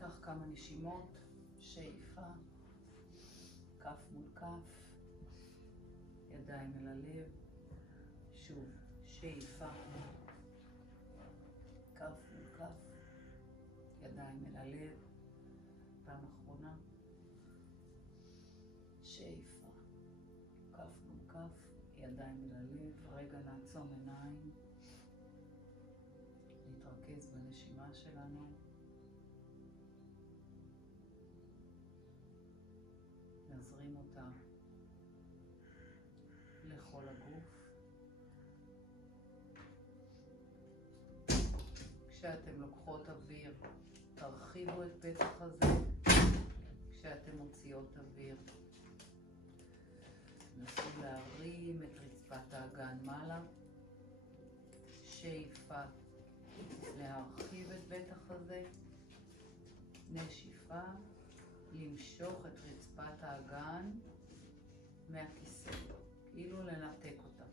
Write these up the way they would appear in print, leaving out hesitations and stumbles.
ניקח כמה נשימות, שאיפה, כף מול כף, ידיים אל הלב, שוב, שאיפה, כף מול כף, ידיים אל הלב, פעם אחרונה, שאיפה, כף מול כף, ידיים אל הלב, רגע נעצום עיניים, להתרכז בנשימה שלנו, נזרים אותה לכל הגוף. כשאתם לוקחות אוויר, תרחיבו את פתח הזה. כשאתם מוציאות אוויר, נסו להרים את רצפת האגן מעלה. שאיפה, להרחיב את פתח הזה. נשיפה, למשוך את רצפת האגן מהכיסא, כאילו לנתק אותה.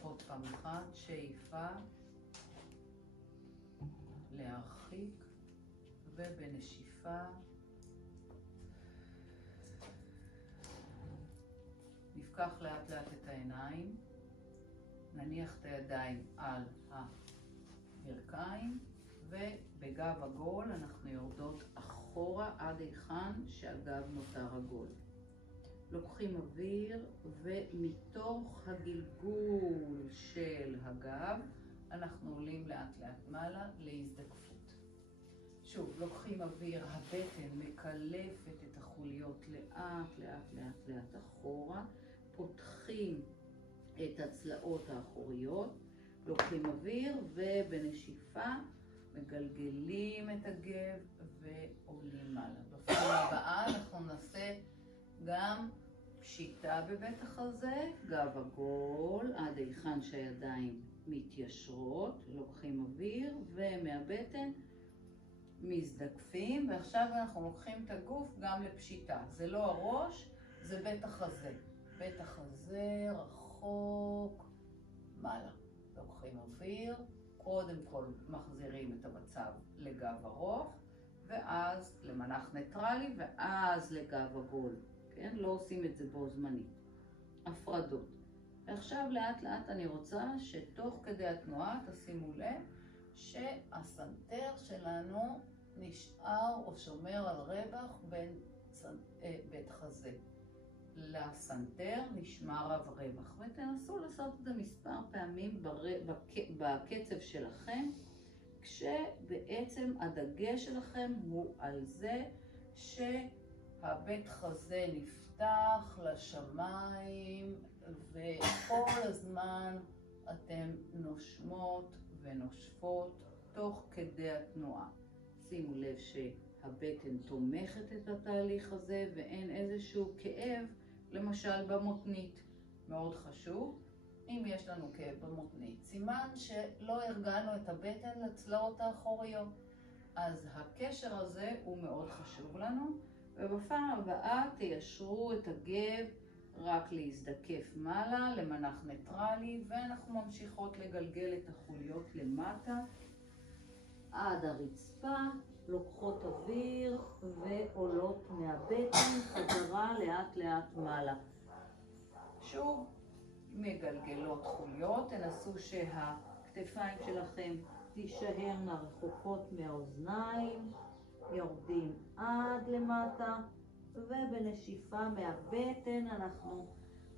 עוד פעם אחת, שאיפה, להרחיק, ובנשיפה נפקח לאט לאט את העיניים, נניח את הידיים על הברכיים, ובגב עגול אנחנו יורדות אחורה עד היכן שהגב נותר עגול. לוקחים אוויר, ומתוך הגלגול של הגב אנחנו עולים לאט לאט מעלה להזדקפות. שוב, לוקחים אוויר, הבטן מקלפת את החוליות לאט לאט לאט לאט אחורה, פותחים את הצלעות האחוריות, לוקחים אוויר, ובנשיפה מגלגלים את הגב ועולים מעלה. בפעם הבאה אנחנו נעשה גם פשיטה בבטח הזה, גב עגול עד היכן שהידיים מתיישרות, לוקחים אוויר, ומהבטן מזדקפים, ועכשיו אנחנו לוקחים את הגוף גם לפשיטה. זה לא הראש, זה בטח הזה. בטח הזה רחוק מעלה. לוקחים אוויר, קודם כל מחזירים את המצב לגב ארוך, ואז למנח ניטרלי, ואז לגב עגול. כן? לא עושים את זה בו זמנית. הפרדות. ועכשיו לאט לאט אני רוצה שתוך כדי התנועה תשימו לב שהסנטר שלנו נשאר או שומר על רווח בין בית חזה לסנטר, נשמר הרווח, ותנסו לעשות את זה מספר פעמים בקצב שלכם, כשבעצם הדגש שלכם הוא על זה שהבית חזה נפתח לשמיים, וכל הזמן אתם נושמות ונושפות תוך כדי התנועה. שימו לב שהבטן תומכת את התהליך הזה, ואין איזשהו כאב, למשל במותנית. מאוד חשוב, אם יש לנו כאב במותנית, סימן שלא הרגענו את הבטן לצלעות האחוריות. אז הקשר הזה הוא מאוד חשוב לנו, ובפעם הבאה תיישרו את הגב רק להזדקף מעלה, למנח ניטרלי, ואנחנו ממשיכות לגלגל את החוליות למטה עד הרצפה, לוקחות אוויר ועולות מהבטן חזרה לאט לאט מעלה. שוב, מגלגלות חוליות, תנסו שהכתפיים שלכם תישארנה רחוקות מהאוזניים, יורדים עד למטה, ובנשיפה מהבטן אנחנו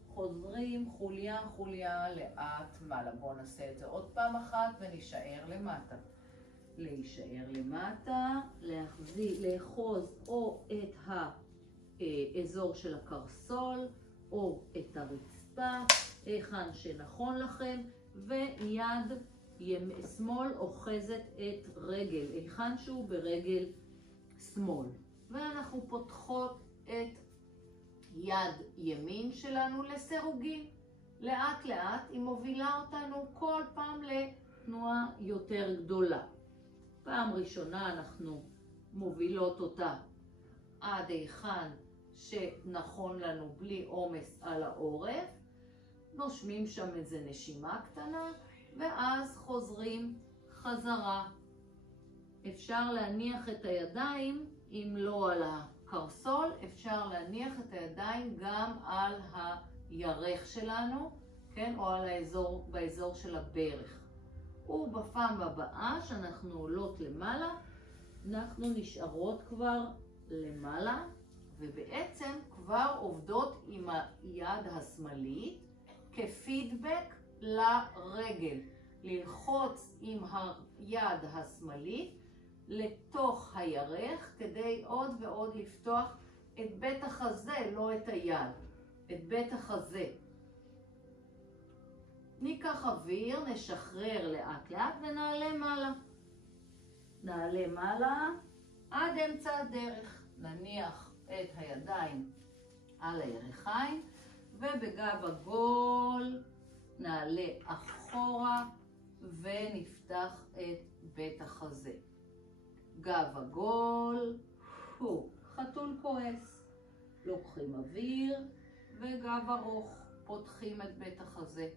חוזרים חוליה חוליה לאט מעלה. בואו נעשה את זה עוד פעם אחת ונשאר למטה. להישאר למטה, לאחוז או את האזור של הקרסול או את הרצפה, היכן שנכון לכם, ויד שמאל אוחזת את רגל, היכן שהוא ברגל שמאל. ואנחנו פותחות את יד ימין שלנו לסירוגין. לאט לאט היא מובילה אותנו כל פעם לתנועה יותר גדולה. פעם ראשונה אנחנו מובילות אותה עד היכן שנכון לנו בלי עומס על העורף. נושמים שם איזה נשימה קטנה, ואז חוזרים חזרה אפשר להניח את הידיים, אם לא על הקרסול, אפשר להניח את הידיים גם על הירך שלנו, כן? או על באזור של הברך. ובפעם הבאה שאנחנו עולות למעלה, אנחנו נשארות כבר למעלה, ובעצם כבר עובדות עם היד השמאלית כפידבק לרגל. ללחוץ עם היד השמאלית לתוך הירך כדי עוד ועוד לפתוח את בית החזה, לא את היד, את בית החזה. ניקח אוויר, נשחרר לאט לאט ונעלה מעלה. נעלה מעלה עד אמצע הדרך. נניח את הידיים על הירכיים ובגב עגול נעלה אחורה ונפתח את בית החזה. גב עגול, חתול כועס. לוקחים אוויר וגב ארוך, פותחים את בית החזה.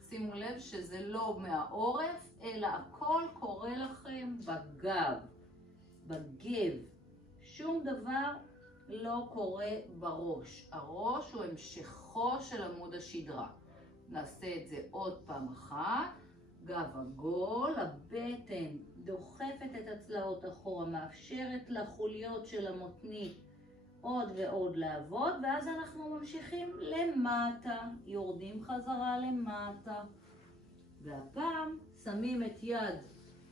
שימו לב שזה לא מהעורף, אלא הכל קורה לכם בגב, בגב. שום דבר לא קורה בראש. הראש הוא המשכו של עמוד השדרה. נעשה את זה עוד פעם אחת. גב עגול, הבטן דוחפת את הצלעות אחורה, מאפשרת לחוליות של המותנית עוד ועוד לעבוד, ואז אנחנו ממשיכים למטה, יורדים חזרה למטה. והפעם שמים את יד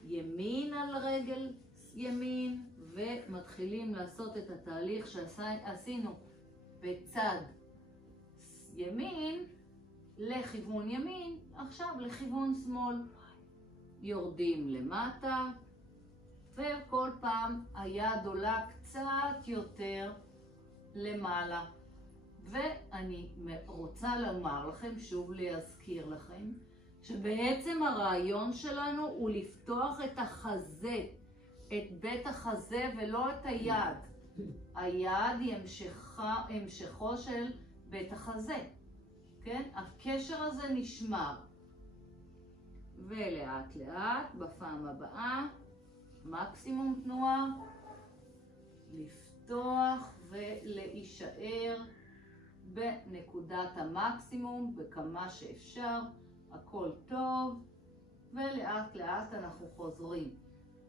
ימין על רגל ימין, ומתחילים לעשות את התהליך שעשינו בצד ימין, לכיוון ימין, עכשיו לכיוון שמאל. יורדים למטה, וכל פעם היד עולה קצת יותר למעלה. ואני רוצה לומר לכם, שוב להזכיר לכם, שבעצם הרעיון שלנו הוא לפתוח את החזה, את בית החזה ולא את היד. היד היא המשכו של בית החזה. כן? הקשר הזה נשמר. ולאט לאט בפעם הבאה, מקסימום תנועה, לפתוח ולהישאר בנקודת המקסימום בכמה שאפשר, הכל טוב, ולאט לאט אנחנו חוזרים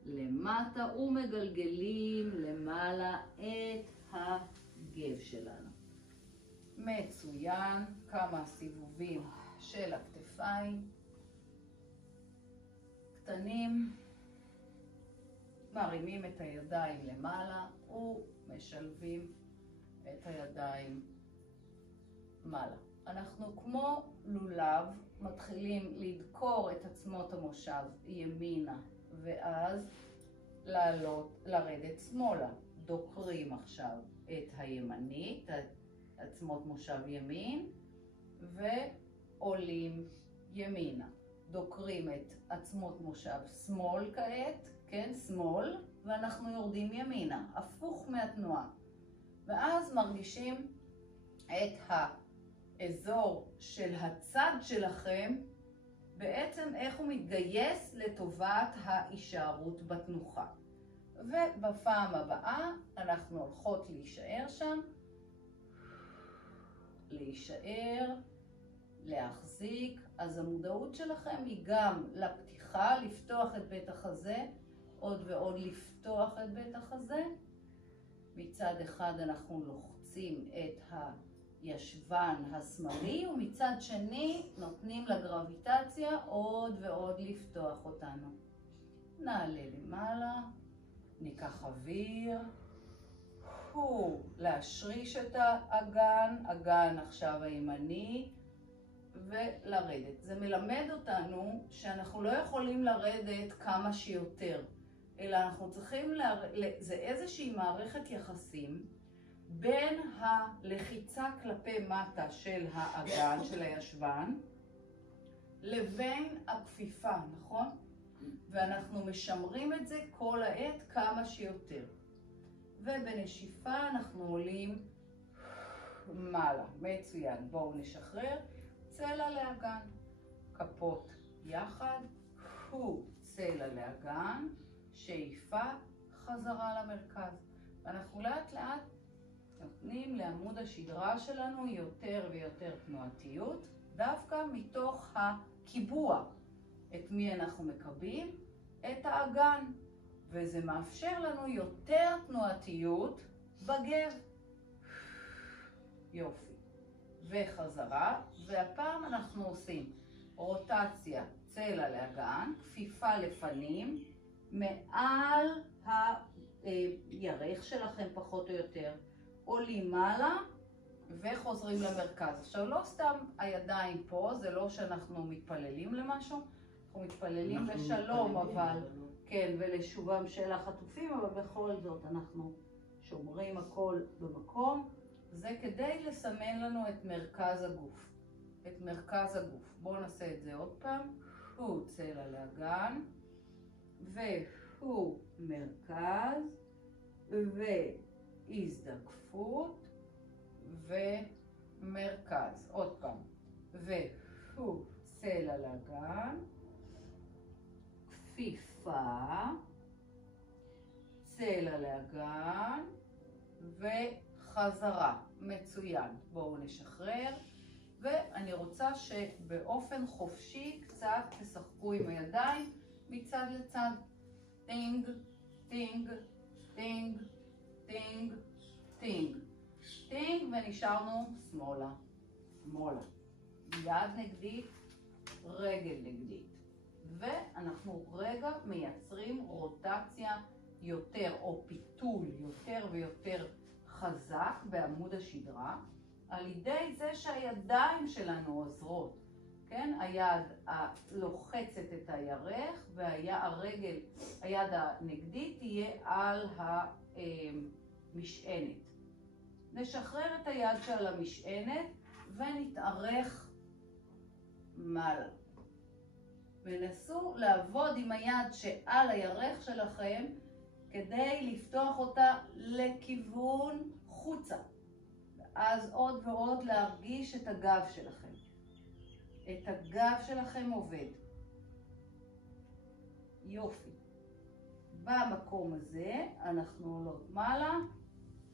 למטה ומגלגלים למעלה את הגב שלנו. מצוין, כמה סיבובים של הכתפיים קטנים, מרימים את הידיים למעלה ומשלבים את הידיים מעלה. אנחנו כמו לולב מתחילים לדקור את עצמות המושב ימינה ואז לרדת שמאלה. דוקרים עכשיו את הימנית, עצמות מושב ימין, ועולים ימינה. דוקרים את עצמות מושב שמאל כעת, כן, שמאל, ואנחנו יורדים ימינה, הפוך מהתנועה. ואז מרגישים את האזור של הצד שלכם, בעצם איך הוא מתגייס לטובת ההישארות בתנוחה. ובפעם הבאה אנחנו הולכות להישאר שם, להישאר, להחזיק. אז המודעות שלכם היא גם לפתיחה, לפתוח את בית החזה, עוד ועוד לפתוח את בית החזה. מצד אחד אנחנו לוחצים את הישבן השמאלי, ומצד שני נותנים לגרביטציה עוד ועוד לפתוח אותנו. נעלה למעלה, ניקח אוויר, להשריש את האגן, אגן עכשיו הימני, ולרדת. זה מלמד אותנו שאנחנו לא יכולים לרדת כמה שיותר, אלא אנחנו צריכים, זה איזושהי מערכת יחסים בין הלחיצה כלפי מטה של האגן, של הישבן, לבין הכפיפה, נכון? ואנחנו משמרים את זה כל העת כמה שיותר. ובנשיפה אנחנו עולים מעלה. מצוין. בואו נשחרר. צלע לאגן. כפות יחד. צלע לאגן. שאיפה. שאיפה, חזרה למרכז. ואנחנו לאט לאט נותנים לעמוד השדרה שלנו יותר ויותר תנועתיות, דווקא מתוך הקיבוע. את מי אנחנו מקבים? את האגן. וזה מאפשר לנו יותר תנועתיות בגב. יופי. וחזרה, והפעם אנחנו עושים רוטציה צלע לאגן, כפיפה לפנים, מעל הירך שלכם פחות או יותר, עולים מעלה וחוזרים למרכז. עכשיו לא סתם הידיים פה, זה לא שאנחנו מתפללים למשהו, אנחנו מתפללים לשלום, אבל כן, ולשובם של החטופים, אבל בכל זאת אנחנו שומרים הכל במקום. זה כדי לסמן לנו את מרכז הגוף. את מרכז הגוף. בואו נעשה את זה עוד פעם. הוא צלע לאגן, והוא מרכז, והזדקפות, ומרכז. עוד פעם. והוא צלע לאגן, כפיפה, צלע לאגן, וחזרה. מצוין. בואו נשחרר. ואני רוצה שבאופן חופשי קצת תשחקו עם הידיים מצד לצד. טינג, טינג, טינג, טינג, טינג. טינג, ונשארנו שמאלה, שמאלה. יד נגדית, רגל נגדית. ואנחנו רגע מייצרים רוטציה יותר, או פיתול יותר ויותר חזק בעמוד השדרה, על ידי זה שהידיים שלנו עוזרות. כן? היד לוחצת את הירך, והרגל, היד הנגדית תהיה על המשענת. נשחרר את היד של המשענת ונתארך מעלה. ונסו לעבוד עם היד שעל הירך שלכם כדי לפתוח אותה לכיוון חוצה. אז עוד ועוד להרגיש את הגב שלכם. את הגב שלכם עובד. יופי. במקום הזה אנחנו עולות מעלה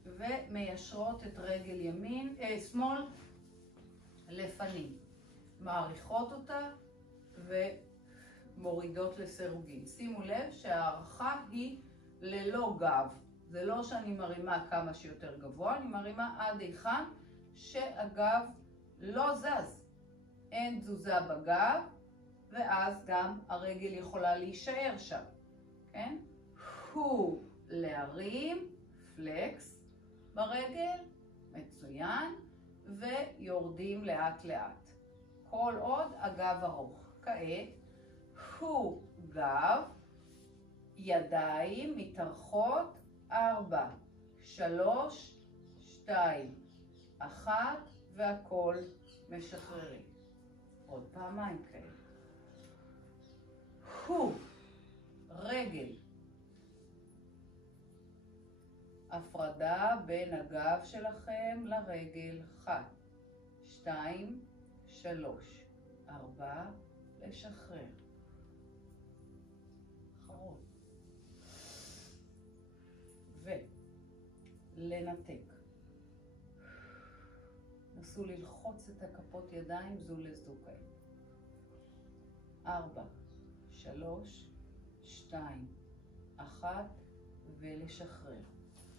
ומיישרות את רגל שמאל לפנים. מעריכות אותה ומורידות לסירוגין. שימו לב שהערכה היא ללא גב. זה לא שאני מרימה כמה שיותר גבוה, אני מרימה עד היכן שהגב לא זז. אין תזוזה בגב, ואז גם הרגל יכולה להישאר שם. כן? הוא להרים, פלקס ברגל, מצוין, ויורדים לאט לאט. כל עוד הגב ארוך. כעת, הוא גב, ידיים מתארכות, 4, 3, 2, 1, והכל משחררים. עוד פעמיים כאלה. הוא, רגל. הפרדה בין הגב שלכם לרגל. 1, 2, 3, 4, לשחרר. אחרון. ולנתק. נסו ללחוץ את הכפות ידיים זו לזו כאלה. 4, 3, 2, 1, ולשחרר.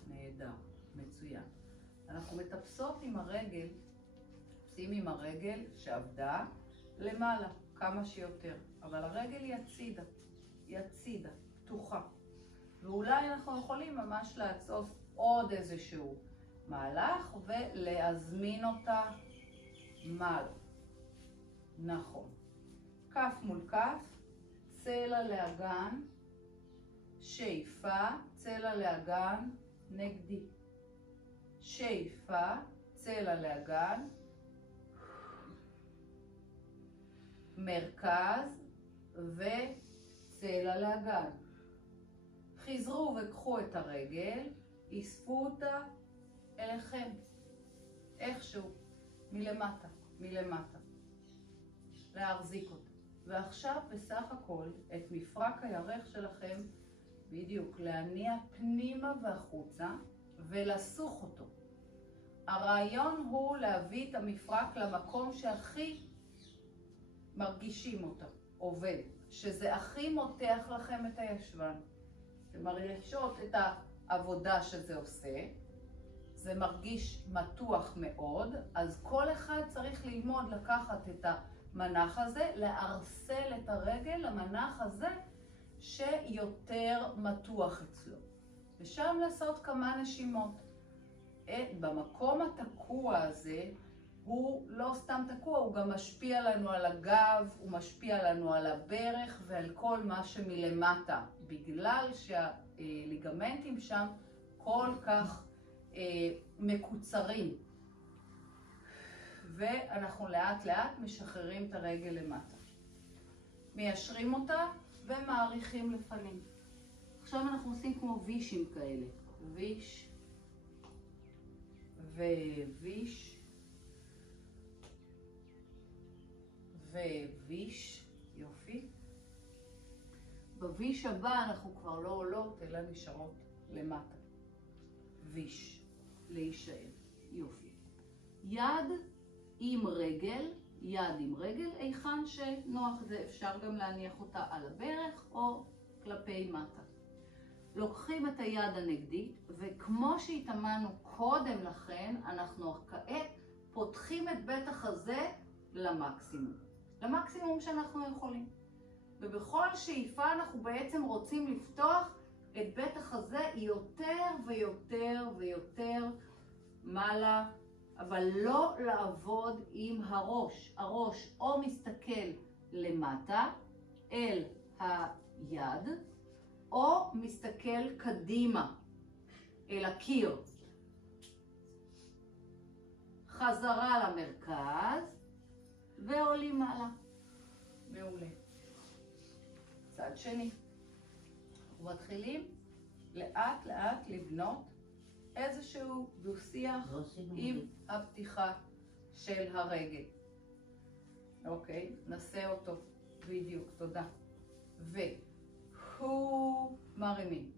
נהדר, מצוין. אנחנו מטפסות עם הרגל, שים עם הרגל שעבדה למעלה כמה שיותר, אבל הרגל היא הצידה, היא הצידה, פתוחה. ואולי אנחנו יכולים ממש לעשות עוד איזשהו מהלך ולהזמין אותה מעלה. נכון. כף מול כף, צלע לאגן, שאיפה, צלע לאגן, נגדי. שאיפה, צלע לאגן, מרכז וצלע לאגן. חזרו וקחו את הרגל, אספו אותה אליכם, איכשהו, מלמטה, מלמטה, להחזיק אותה. ועכשיו בסך הכל את מפרק הירך שלכם בדיוק, להניע פנימה והחוצה ולסוך אותו. הרעיון הוא להביא את המפרק למקום שהכי מרגישים אותו, עובד, שזה הכי מותח לכם את הישבן. אתם מרגישות את העבודה שזה עושה, זה מרגיש מתוח מאוד, אז כל אחד צריך ללמוד לקחת את המנח הזה, לערסל את הרגל למנח הזה שיותר מתוח אצלו. ושם לעשות כמה נשימות. במקום התקוע הזה, הוא לא סתם תקוע, הוא גם משפיע לנו על הגב, הוא משפיע לנו על הברך ועל כל מה שמלמטה, בגלל שהליגמנטים שם כל כך מקוצרים. ואנחנו לאט לאט משחררים את הרגל למטה. מיישרים אותה ומעריכים לפנים. עכשיו אנחנו עושים כמו וישים כאלה. ויש וויש וויש, יופי. בוויש הבא אנחנו כבר לא עולות אלא נשארות למטה. ויש, להישאר, יופי. יד עם רגל, יד עם רגל, איכן שנוח, זה אפשר גם להניח אותה על הברך או כלפי מטה. לוקחים את היד הנגדית, וכמו שהתאמנו קודם לכן, אנחנו כעת פותחים את בית החזה למקסימום. למקסימום שאנחנו יכולים. ובכל שאיפה אנחנו בעצם רוצים לפתוח את בית החזה יותר ויותר ויותר מעלה, אבל לא לעבוד עם הראש. הראש או מסתכל למטה אל היד, או מסתכל קדימה אל הקיר. חזרה למרכז ועולים מעלה. מעולה. צד שני. אנחנו מתחילים לאט לאט לבנות איזשהו דו-שיח עם הפתיחה של הרגל. אוקיי, נעשה אותו בדיוק, תודה. והוא מרימים.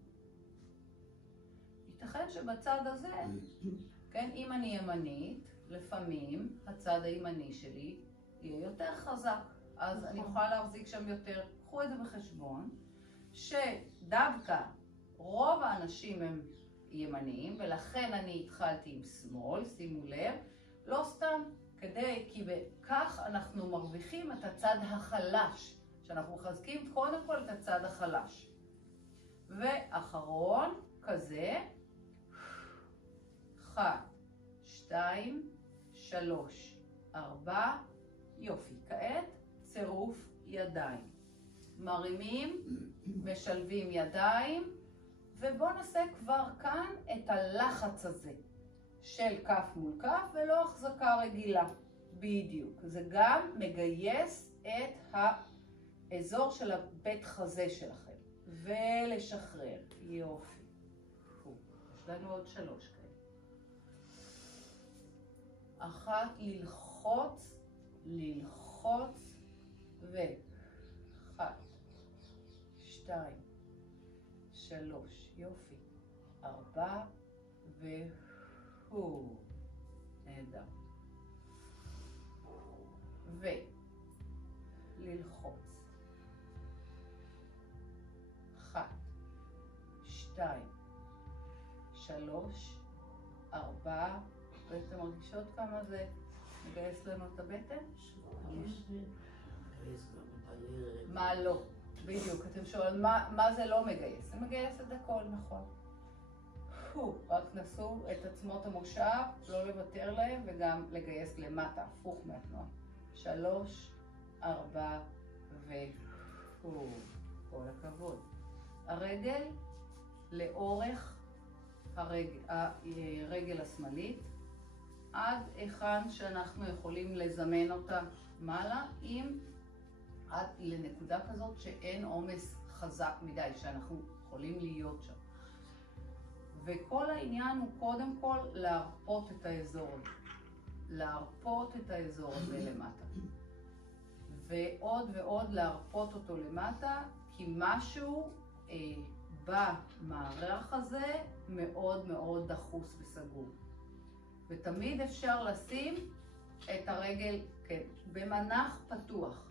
ייתכן שבצד הזה, כן, אם אני ימנית, לפעמים הצד הימני שלי יהיה יותר חזק, אז אני יכולה להחזיק שם יותר. קחו את זה בחשבון, שדווקא רוב האנשים הם ימניים, ולכן אני התחלתי עם שמאל, שימו לב, לא סתם כי בכך אנחנו מרוויחים את הצד החלש, שאנחנו מחזקים קודם כל את הצד החלש. ואחרון, כזה, 1, 2, 3, 4, יופי. כעת צירוף ידיים. מרימים, משלבים ידיים, ובואו נעשה כבר כאן את הלחץ הזה של כף מול כף ולא החזקה רגילה. בדיוק. זה גם מגייס את האזור של הבית חזה שלכם. ולשחרר. יופי. יש לנו עוד 3 כאלה. 1, ללחוץ, ו 1, 2, 3, יופי. 4, והוא. נהדר. וללחוץ. 1, 2, 3, 4, ואתם מרגישות כמה זה מגייס לנו את הבטן? מה לא? בדיוק, אתם שואלים מה זה לא מגייס? זה מגייס את הכל, נכון. רק נסו את עצמות המושב, לא לוותר להם וגם לגייס למטה, הפוך מהתנועה. 3, 4, כל הכבוד. הרגל לאורך הרגל השמאלית, עד היכן שאנחנו יכולים לזמן אותה מעלה, עד לנקודה כזאת שאין עומס חזק מדי, שאנחנו יכולים להיות שם. וכל העניין הוא קודם כל להרפות את האזור הזה. להרפות את האזור הזה למטה. ועוד ועוד להרפות אותו למטה, כי משהו במערך הזה מאוד מאוד דחוס וסגור. ותמיד אפשר לשים את הרגל, כן, במנח פתוח.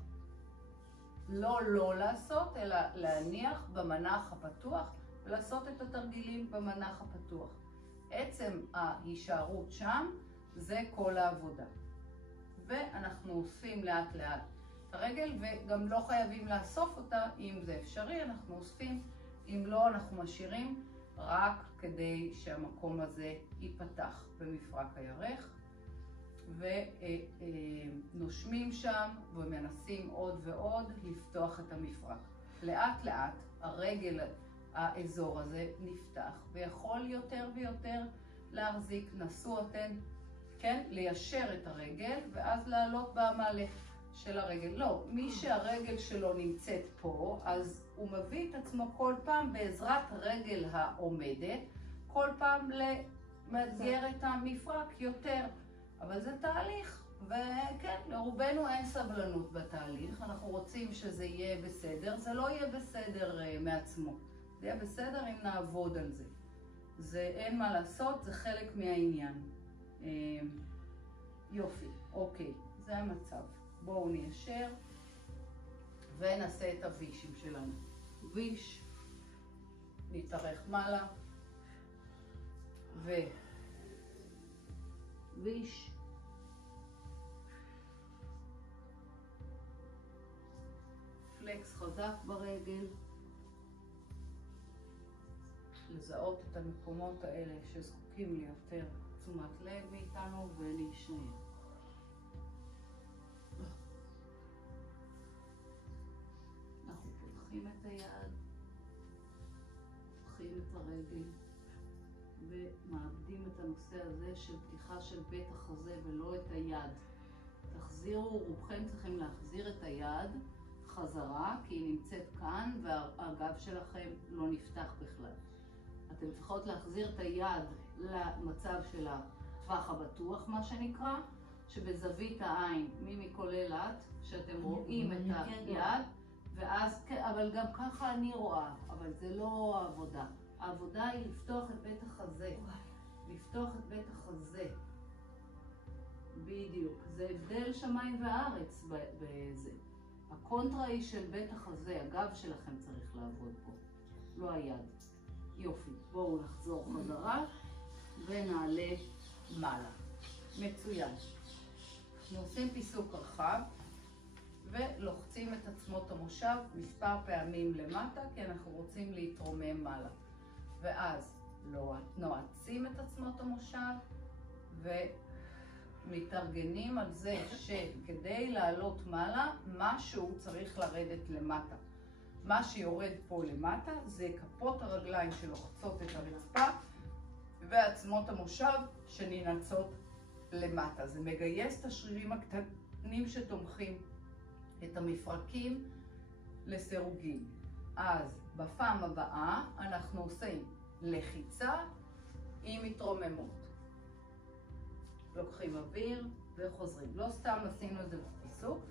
לא לעשות, אלא להניח במנח הפתוח ולעשות את התרגילים במנח הפתוח. עצם ההישארות שם זה כל העבודה. ואנחנו אוספים לאט לאט את הרגל, וגם לא חייבים לאסוף אותה, אם זה אפשרי אנחנו אוספים, אם לא אנחנו משאירים רק כדי שהמקום הזה ייפתח במפרק הירך. ונושמים שם ומנסים עוד ועוד לפתוח את המפרק. לאט לאט הרגל, האזור הזה נפתח ויכול יותר ויותר להחזיק. נסו אתן, כן, ליישר את הרגל ואז לעלות במעלה של הרגל. לא, מי שהרגל שלו נמצאת פה, אז הוא מביא את עצמו כל פעם בעזרת רגל העומדת, כל פעם למאתגר את המפרק יותר. אבל זה תהליך, וכן, לרובנו אין סבלנות בתהליך. אנחנו רוצים שזה יהיה בסדר, זה לא יהיה בסדר מעצמו. זה יהיה בסדר אם נעבוד על זה. זה אין מה לעשות, זה חלק מהעניין. יופי, אוקיי, זה המצב. בואו ניישר ונעשה את הווישים שלנו. ויש, נתארך מעלה, ויש, פלקס חזק ברגל, לזהות את המקומות האלה שזקוקים ליותר תשומת לב מאיתנו ולהישאר. אנחנו פותחים את היד, פותחים את הרגל ומאבדים את הנושא הזה של פתיחה של בית החזה ולא את היד. תחזירו, רובכם צריכים להחזיר את היד חזרה, כי היא נמצאת כאן והגב שלכם לא נפתח בכלל. אתם צריכות להחזיר את היד למצב של הטווח הבטוח, מה שנקרא, שבזווית העין, מי מכולל את, שאתם רואים את היד, ואז, אבל גם ככה אני רואה, אבל זה לא העבודה. העבודה היא לפתוח את בית החזה, לפתוח את בית החזה. בדיוק, זה הבדל שמיים וארץ בזה. הקונטרה היא של בית החזה, הגב שלכם צריך לעבוד פה, לא היד. יופי, בואו נחזור חזרה ונעלה מעלה. מצוין. אנחנו עושים פיסוק רחב ולוחצים את עצמות המושב מספר פעמים למטה, כי אנחנו רוצים להתרומם מעלה. ואז נועצים את עצמות המושב ומתארגנים על זה שכדי לעלות מעלה, משהו צריך לרדת למטה. מה שיורד פה למטה זה כפות הרגליים שלוחצות את הרצפה ועצמות המושב שננעצות למטה. זה מגייס את השרירים הקטנים שתומכים את המפרקים לסירוגין. אז בפעם הבאה אנחנו עושים לחיצה עם התרוממות. לוקחים אוויר וחוזרים. לא סתם עשינו את זה בפיסוק.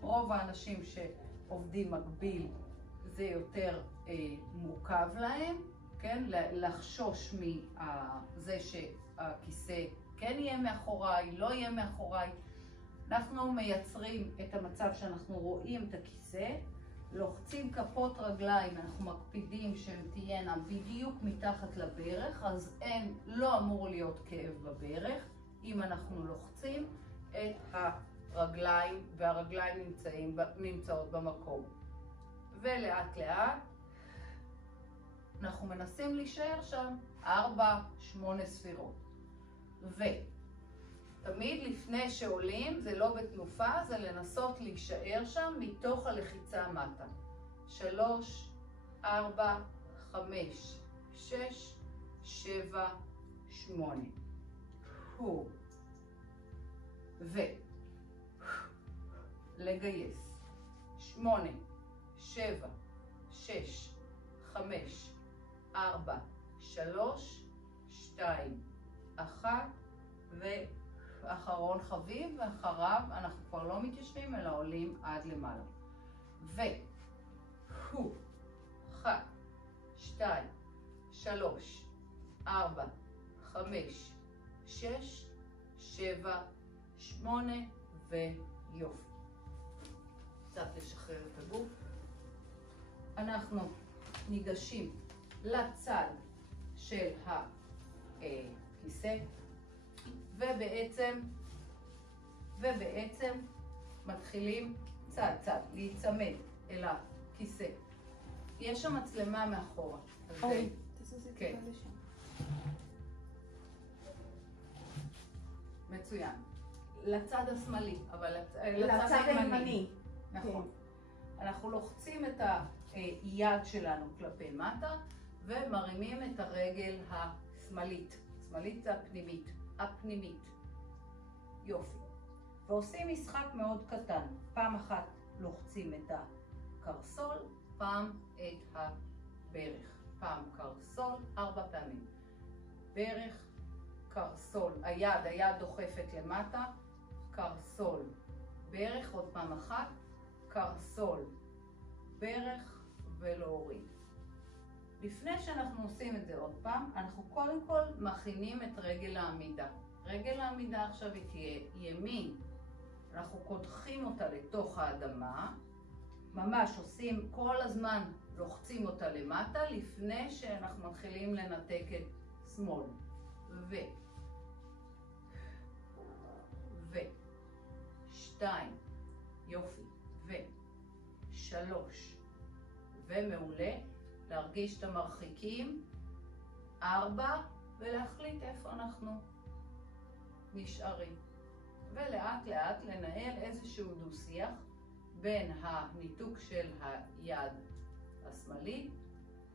רוב האנשים שעובדים מקביל זה יותר מורכב להם, כן? לחשוש מזה שהכיסא כן יהיה מאחוריי, לא יהיה מאחוריי. אנחנו מייצרים את המצב שאנחנו רואים את הכיסא, לוחצים כפות רגליים, אנחנו מקפידים שהן תהיינה בדיוק מתחת לברך, אז לא אמור להיות כאב בברך אם אנחנו לוחצים את הרגליים והרגליים נמצאות במקום. ולאט לאט אנחנו מנסים להישאר שם 4-8 ספירות. ותמיד לפני שעולים, זה לא בתנופה, זה לנסות להישאר שם מתוך הלחיצה מטה. 3, 4, 5, 6, 7, 8. לגייס. 8, 7, 6, 5, 4, 3, 2, 1, ואחרון חביב, ואחריו אנחנו כבר לא מתיישבים אלא עולים עד למעלה. 1, 2, 3, 4, 5, 6, 7, 8 ויופי. קצת לשחרר את הגוף. אנחנו ניגשים לצד של הכיסא ובעצם מתחילים צד צד להיצמד אל הכיסא. יש שם מצלמה מאחורה. אוי, כן. מצוין. לצד השמאלי, אבל לצד הימני. נכון. אנחנו לוחצים את היד שלנו כלפי מטה ומרימים את הרגל השמאלית. שמאלית זה הפנימית. יופי. ועושים משחק מאוד קטן. פעם אחת לוחצים את הקרסול, פעם את הברך. פעם קרסול, 4 פעמים. ברך, קרסול, היד דוחפת למטה, קרסול, ברך, עוד פעם אחת, קרסול, ברך ולהוריד. לפני שאנחנו עושים את זה עוד פעם, אנחנו קודם כל מכינים את רגל העמידה. רגל העמידה עכשיו היא תהיה ימין. אנחנו קודחים אותה לתוך האדמה, ממש עושים כל הזמן, לוחצים אותה למטה לפני שאנחנו מתחילים לנתק את שמאל. שתיים, יופי, 3, ומעולה, להרגיש את המרחיקים, 4, ולהחליט איפה אנחנו נשארים. ולאט לאט לנהל איזשהו דו-שיח בין הניתוק של היד השמאלית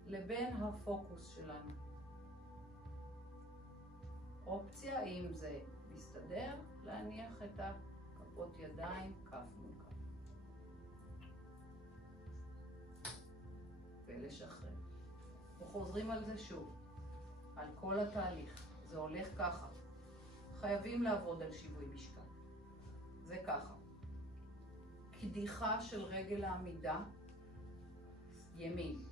לבין הפוקוס שלנו. אופציה, אם זה מסתדר, להניח את הכפות ידיים כף מול כף. ולשחרר. וחוזרים על זה שוב, על כל התהליך. זה הולך ככה. חייבים לעבוד על שיווי משקל. זה ככה. קדיחה של רגל העמידה, ימין.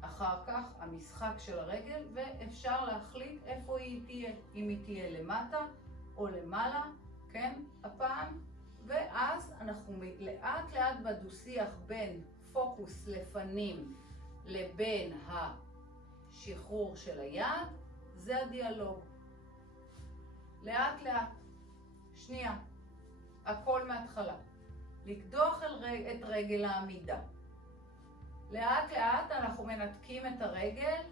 אחר כך המשחק של הרגל, ואפשר להחליט איפה היא תהיה. אם היא תהיה למטה או למעלה, כן, הפעם. ואז אנחנו לאט לאט בדו-שיח בין פוקוס לפנים לבין השחרור של היד, זה הדיאלוג. לאט לאט. שנייה. הכל מההתחלה. לקדוח את רגל העמידה. לאט לאט אנחנו מנתקים את הרגל,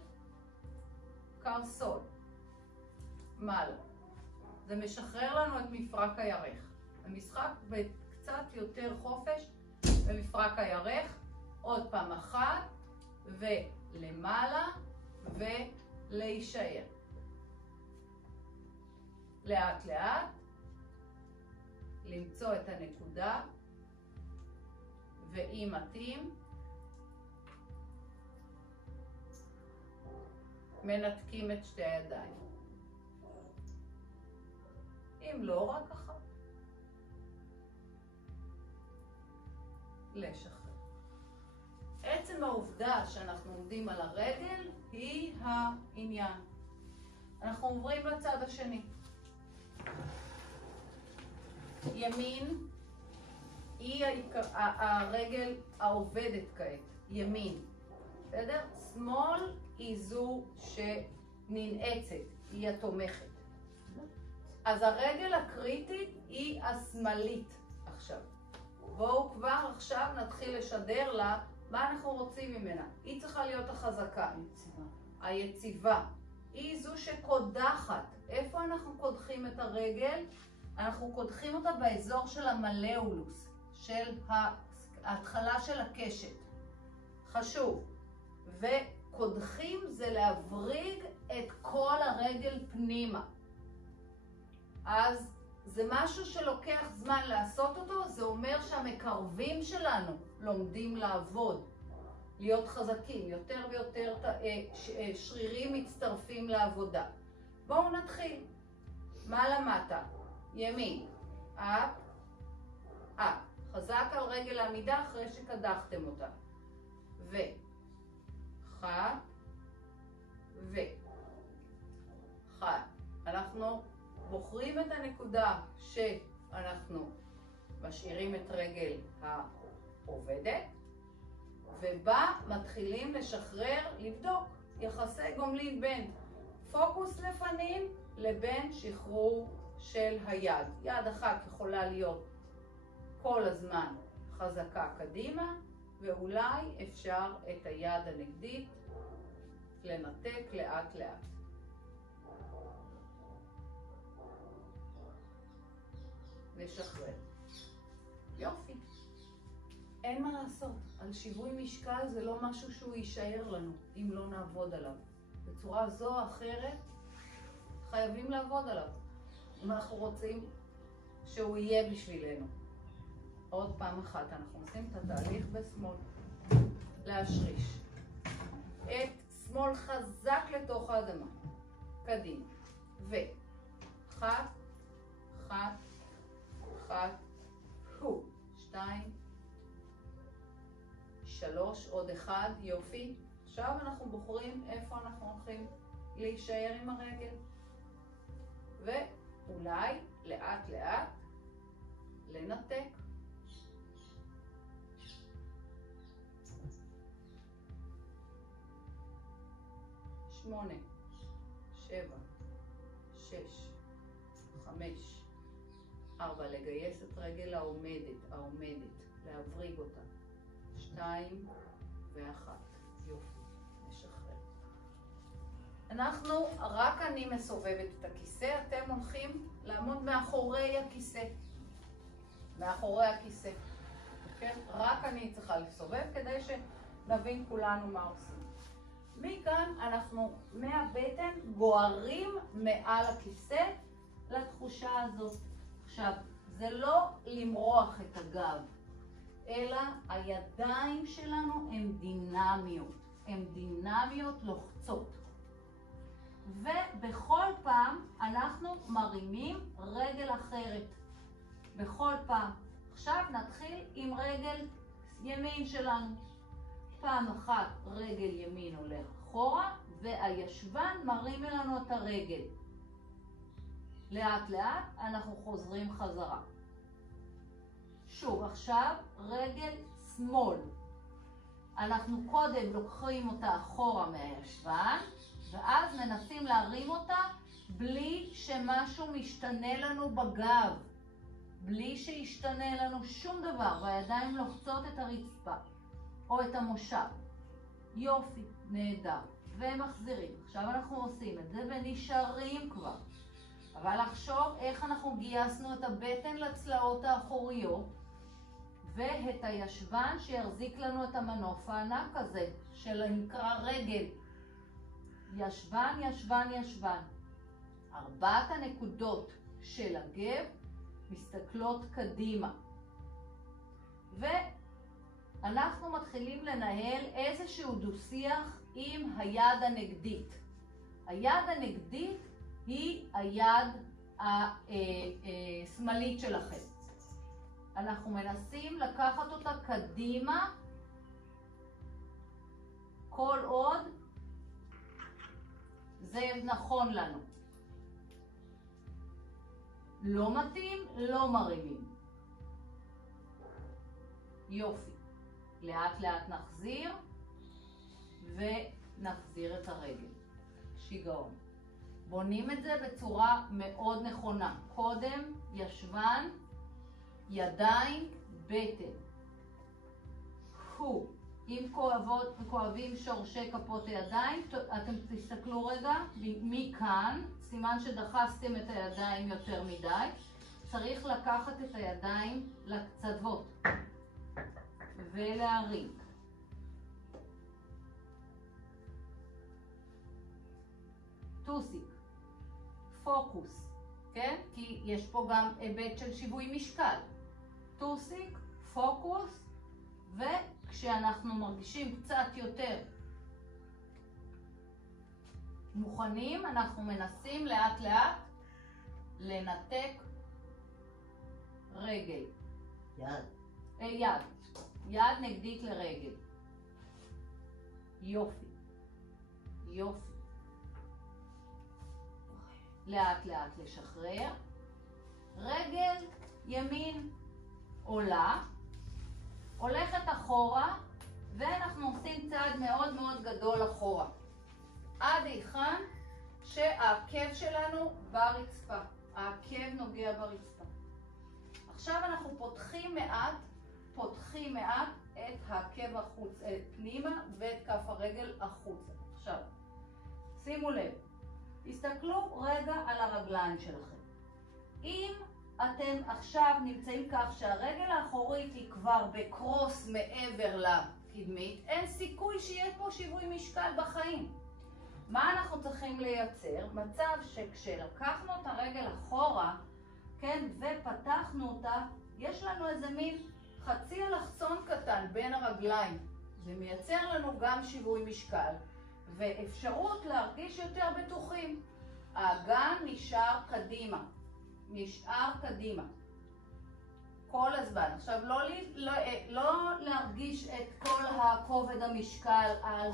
קרסול, מעלה. זה משחרר לנו את מפרק הירך. המשחק בקצת יותר חופש במפרק הירך. עוד פעם אחת, ולמעלה, ולהישאר. לאט לאט, למצוא את הנקודה, ואם מתאים, מנתקים את שתי הידיים. אם לא, רק אחת. לשחרר. עצם העובדה שאנחנו עומדים על הרגל היא העניין. אנחנו עוברים לצד השני. ימין היא הרגל העובדת כעת. ימין. בסדר? שמאל היא זו שננעצת, היא התומכת. אז הרגל הקריטית היא השמאלית עכשיו. בואו כבר עכשיו נתחיל לשדר לה מה אנחנו רוצים ממנה. היא צריכה להיות החזקה, היציבה. היא זו שקודחת. איפה אנחנו קודחים את הרגל? אנחנו קודחים אותה באזור של המלאולוס, של ההתחלה של הקשת. חשוב. וקודחים זה להבריג את כל הרגל פנימה. אז זה משהו שלוקח זמן לעשות אותו, זה אומר שהמקרבים שלנו לומדים לעבוד, להיות חזקים, יותר ויותר שרירים מצטרפים לעבודה. בואו נתחיל. מעלה מטה, ימין, אפ, אפ. חזק על רגל העמידה אחרי שקדחתם אותה. 1, בוחרים את הנקודה שאנחנו משאירים את רגל העובדת, ובה מתחילים לשחרר, לבדוק יחסי גומלין בין פוקוס לפנים לבין שחרור של היד. יד אחת יכולה להיות כל הזמן חזקה קדימה, ואולי אפשר את היד הנגדית לנתק לאט לאט. לשחרר. יופי. אין מה לעשות. על שיווי משקל זה לא משהו שהוא יישאר לנו אם לא נעבוד עליו. בצורה זו או אחרת חייבים לעבוד עליו. אם אנחנו רוצים שהוא יהיה בשבילנו. עוד פעם אחת אנחנו עושים את התהליך בשמאל. להשריש. את שמאל חזק לתוך האדמה. קדימה. אחת, אחת, אחת, הו. 2, 3, עוד אחד, יופי. עכשיו אנחנו בוחרים איפה אנחנו הולכים להישאר עם הרגל. ואולי לאט לאט לנתק. 8, 7, 6, 5, 4, לגייס את רגל העומדת, להבריג אותה. 2 ו1, יופי, נשחרר. רק אני מסובבת את הכיסא, אתם הולכים לעמוד מאחורי הכיסא. מאחורי הכיסא. כן? רק אני צריכה לסובב כדי שנבין כולנו מה עושים. מכאן אנחנו מהבטן גוערים מעל הכיסא לתחושה הזאת. עכשיו, זה לא למרוח את הגב, אלא הידיים שלנו הן דינמיות. הן דינמיות לוחצות. ובכל פעם אנחנו מרימים רגל אחרת. בכל פעם. עכשיו נתחיל עם רגל ימין שלנו. פעם אחת רגל ימין הולך אחורה, והישבן מרים לנו את הרגל. לאט לאט אנחנו חוזרים חזרה. שוב, עכשיו רגל שמאל. אנחנו קודם לוקחים אותה אחורה מהישבן, ואז מנסים להרים אותה בלי שמשהו משתנה לנו בגב. בלי שישתנה לנו שום דבר, והידיים לוחצות את הרצפה. או את המושב. יופי, נהדר. ומחזירים. עכשיו אנחנו עושים את זה ונשארים כבר. אבל לחשוב איך אנחנו גייסנו את הבטן לצלעות האחוריות, ואת הישבן שיחזיק לנו את המנוף הענק הזה, שנקרא רגל. ישבן, ישבן, ישבן. 4 הנקודות של הגב מסתכלות קדימה. אנחנו מתחילים לנהל איזשהו דו-שיח עם היד הנגדית. היד הנגדית היא היד השמאלית שלכם. אנחנו מנסים לקחת אותה קדימה כל עוד זה נכון לנו. לא מתאים, לא מרימים. יופי. לאט לאט נחזיר ונחזיר את הרגל. שיגעון. בונים את זה בצורה מאוד נכונה. קודם ישבן, ידיים, בטן. אם כואבים שורשי כפות הידיים, אתם תסתכלו רגע מכאן, סימן שדחסתם את הידיים יותר מדי. צריך לקחת את הידיים לקצוות ולהרים. טוסיק, פוקוס, כן? כי יש פה גם היבט של שיווי משקל. טוסיק, פוקוס, וכשאנחנו מרגישים קצת יותר מוכנים, אנחנו מנסים לאט לאט לנתק רגל. יד נגדית לרגל. יופי. יופי. לאט לאט לשחרר. רגל ימין עולה, הולכת אחורה, ואנחנו עושים צעד מאוד מאוד גדול אחורה. עד היכן שהעקב שלנו ברצפה. העקב נוגע ברצפה. עכשיו אנחנו פותחים מעט את העקב החוץ, פנימה ואת כף הרגל החוצה. עכשיו, שימו לב, תסתכלו רגע על הרגליים שלכם. אם אתם עכשיו נמצאים כך שהרגל האחורית היא כבר בקרוס מעבר לקדמית, אין סיכוי שיהיה פה שיווי משקל בחיים. מה אנחנו צריכים לייצר? מצב שכשלקחנו את הרגל אחורה, כן, ופתחנו אותה, יש לנו איזה מין חצי אלכסון קטן בין הרגליים. זה מייצר לנו גם שיווי משקל ואפשרות להרגיש יותר בטוחים. האגן נשאר קדימה. כל הזמן. עכשיו, לא להרגיש את כל הכובד המשקל על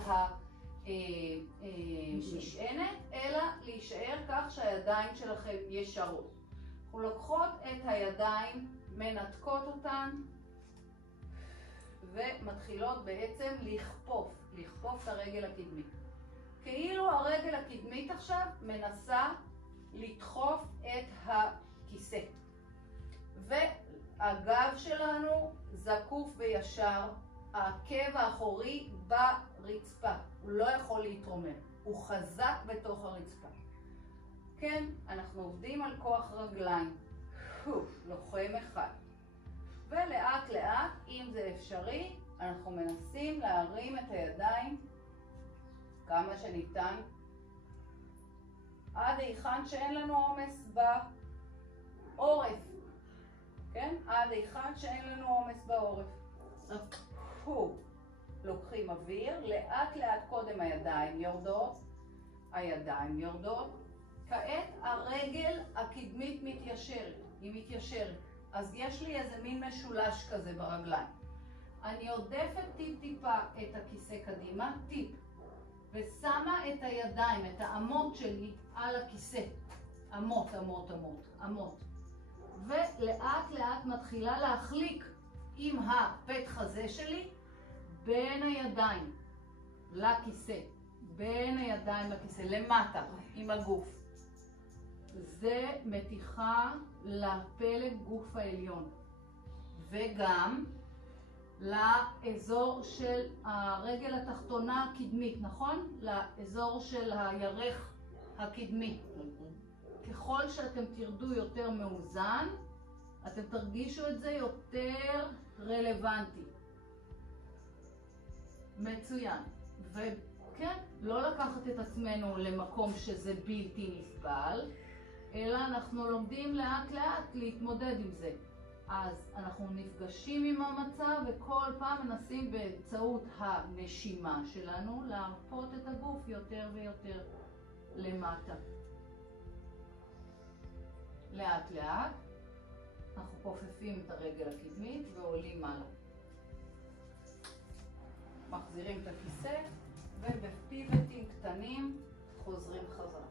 המשענת, אלא להישאר כך שהידיים שלכם ישרות. אנחנו לוקחות את הידיים, מנתקות אותן, ומתחילות בעצם לכפוף את הרגל הקדמית. כאילו הרגל הקדמית עכשיו מנסה לדחוף את הכיסא. והגב שלנו זקוף וישר, העקב האחורי ברצפה. הוא לא יכול להתרומם, הוא חזק בתוך הרצפה. כן, אנחנו עובדים על כוח רגליים. לוחם אחד. ולאט לאט, אם זה אפשרי, אנחנו מנסים להרים את הידיים כמה שניתן, עד היכן שאין לנו עומס בעורף. כן? עד היכן שאין לנו עומס בעורף. לוקחים אוויר, לאט לאט קודם הידיים יורדות. כעת הרגל הקדמית היא מתיישרת. אז יש לי איזה מין משולש כזה ברגליים. אני עודפת טיפה את הכיסא קדימה, ושמה את הידיים, את האמות שלי על הכיסא. אמות. ולאט לאט מתחילה להחליק עם הפת חזה שלי בין הידיים לכיסא. למטה, עם הגוף. זה מתיחה לפלג גוף העליון. וגם לאזור של הרגל התחתונה הקדמית, נכון? לאזור של הירך הקדמי. ככל שאתם תרדו יותר מאוזן, אתם תרגישו את זה יותר רלוונטי. מצוין. וכן, לא לקחת את עצמנו למקום שזה בלתי נסבל, אלא אנחנו לומדים לאט לאט להתמודד עם זה. אז אנחנו נפגשים עם המצב וכל פעם מנסים באמצעות הנשימה שלנו להרפות את הגוף יותר ויותר למטה. לאט לאט אנחנו כופפים את הרגל הקדמית ועולים מעלה. מחזירים את הכיסא ובפיבטים קטנים חוזרים חזרה.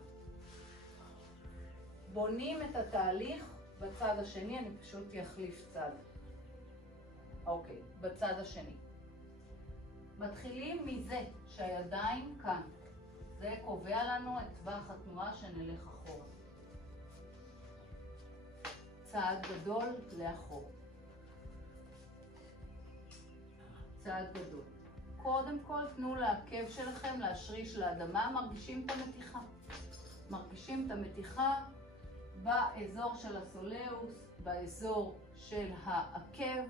בונים את התהליך בצד השני, אני פשוט אחליף צד. אוקיי, בצד השני. מתחילים מזה שהידיים כאן. זה קובע לנו את טווח התנועה שנלך אחורה. צעד גדול לאחור. צעד גדול. קודם כל תנו לעקב שלכם להשריש לאדמה, מרגישים את המתיחה באזור של הסולאוס, באזור של העקב,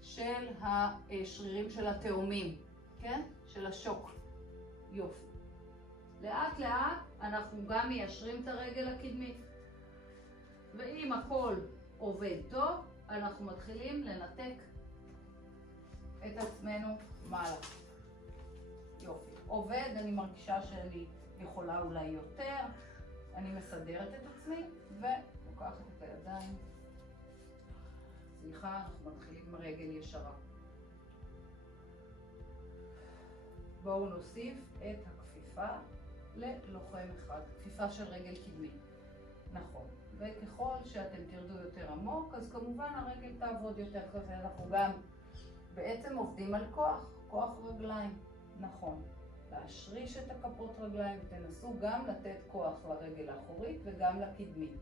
של השרירים של התאומים, כן? של השוק. יופי. לאט לאט אנחנו גם מיישרים את הרגל הקדמית. ואם הכל עובד טוב, אנחנו מתחילים לנתק את עצמנו מעלה. יופי. עובד, אני מרגישה שאני יכולה אולי יותר. אני מסדרת את עצמי ולוקחת את הידיים. סליחה, אנחנו מתחילים עם רגל ישרה. בואו נוסיף את הכפיפה ללוחם אחד. כפיפה של רגל קדמית. נכון. וככל שאתם תרדו יותר עמוק, אז כמובן הרגל תעבוד יותר כזה. אנחנו גם בעצם עובדים על כוח רגליים. נכון. להשריש את הכפות רגליים ותנסו גם לתת כוח לרגל האחורית וגם לקדמית.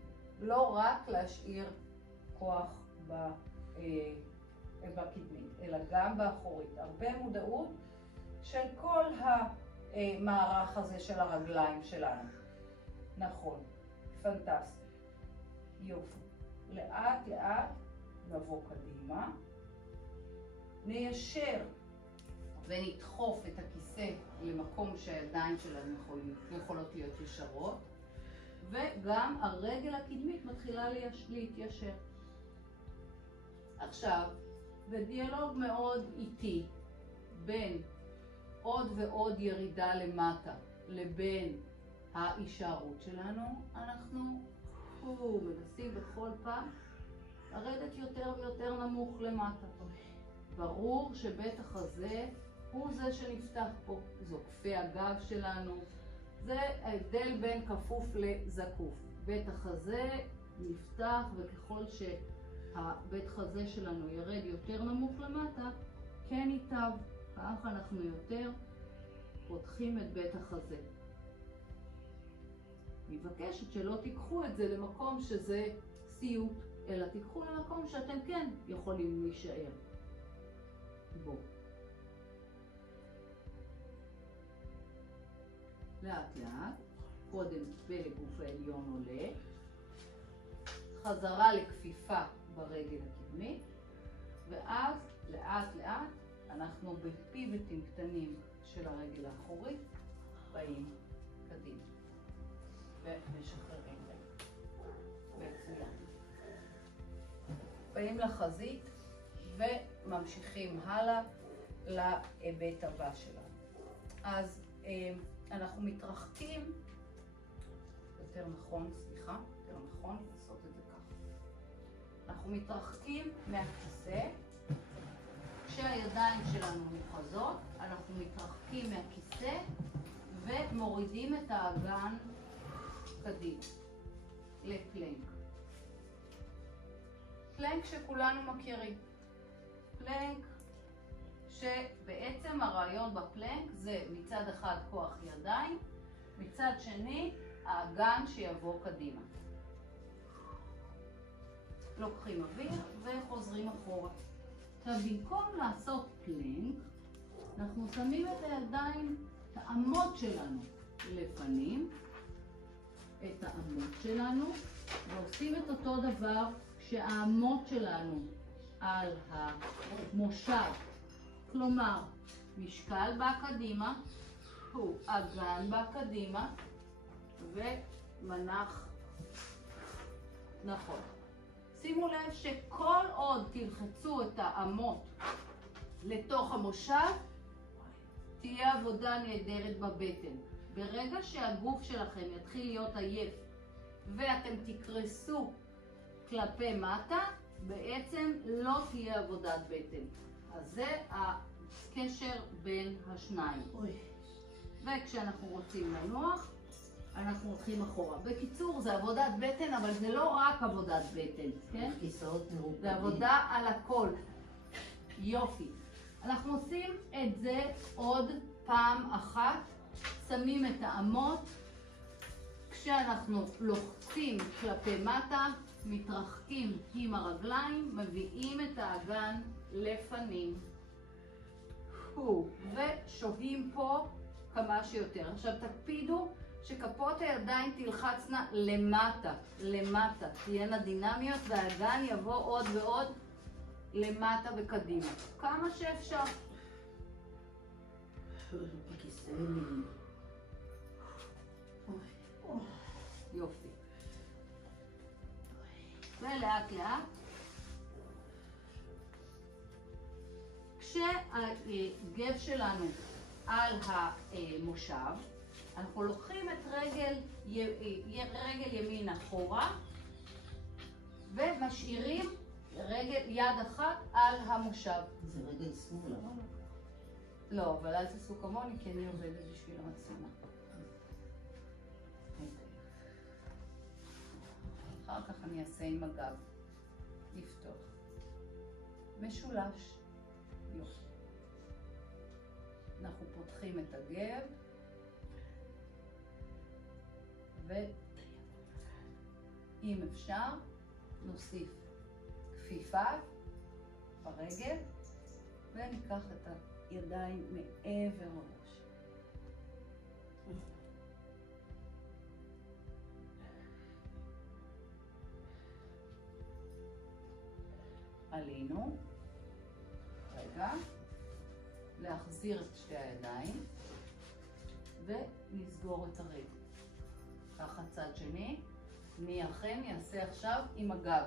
לא רק להשאיר כוח בקדמית, אלא גם באחורית. הרבה מודעות של כל המערך הזה של הרגליים שלנו. נכון, פנטסטי. יופי. לאט לאט נבוא קדימה. ניישר ונדחוף את הכיסא למקום שהידיים שלנו יכולות להיות ישרות. וגם הרגל הקדמית מתחילה להתיישר. עכשיו, בדיאלוג מאוד איטי בין עוד ועוד ירידה למטה לבין ההישארות שלנו, אנחנו מנסים בכל פעם לרדת יותר ויותר נמוך למטה. ברור שבית החזה הוא זה שנפתח פה, זו כפי הגב שלנו. זה ההבדל בין כפוף לזקוף. בית החזה נפתח, וככל שהבית חזה שלנו ירד יותר נמוך למטה, כן ייטב. כך אנחנו יותר פותחים את בית החזה. אני מבקשת שלא תיקחו את זה למקום שזה סיוט, אלא תיקחו למקום שאתם כן יכולים להישאר בו. לאט לאט, קודם בגוף העליון עולה, חזרה לכפיפה ברגל הקדמית, ואז לאט לאט אנחנו בפיבטים קטנים של הרגל האחורית באים קדימה ומשחררים להם. מצוין. באים לחזית וממשיכים הלאה להיבט הבא שלנו. אז אנחנו מתרחקים, יותר נכון לעשות את זה ככה. אנחנו מתרחקים מהכיסא, כשהידיים שלנו מוחזות, אנחנו מתרחקים מהכיסא ומורידים את האגן קדימה לפלנק. פלנק שכולנו מכירים. פלנק שבעצם הרעיון בפלנק זה מצד אחד כוח ידיים, מצד שני האגן שיבוא קדימה. לוקחים אוויר וחוזרים אחורה. עכשיו במקום לעשות פלנק, אנחנו שמים את הידיים, את העמוד שלנו לפנים, את העמוד שלנו, ועושים את אותו דבר כשהעמוד שלנו על המושב. כלומר, משקל בא קדימה, הוא אגן בא קדימה, ומנח נכון. שימו לב שכל עוד תלחצו את האמות לתוך המושב, תהיה עבודה נהדרת בבטן. ברגע שהגוף שלכם יתחיל להיות עייף ואתם תקרסו כלפי מטה, בעצם לא תהיה עבודת בטן. אז זה הקשר בין השניים. וכשאנחנו רוצים לנוח, אנחנו הולכים אחורה. בקיצור, זה עבודת בטן, אבל זה לא רק עבודת בטן, כן? זה עבודה על הכל. יופי. אנחנו עושים את זה עוד פעם אחת. שמים את האמות. כשאנחנו לוחצים כלפי מטה, מתרחקים עם הרגליים, מביאים את האגן לפנים. ושוהים פה כמה שיותר. עכשיו תקפידו שכפות הידיים תלחצנה למטה, תהיינה דינמיות, והאגן יבוא עוד ועוד למטה וקדימה. כמה שאפשר. יופי. ולאט לאט, כשהגב שלנו על המושב, אנחנו לוקחים את רגל ימין אחורה ומשאירים יד אחת על המושב. זה רגל שמאל. לא, אבל אל תעשו כמוני כי אני עובדת בשביל המצלמה. אחר כך אני אעשה עם הגב. לפתוח. משולש. יופי. אנחנו פותחים את הגב. ואם אפשר, נוסיף כפיפה ברגל, וניקח את הידיים מעבר לראש. עלינו, רגע, להחזיר את שתי הידיים, ונסגור את הרגל. ככה צד שני, מי אכן יעשה עכשיו עם הגב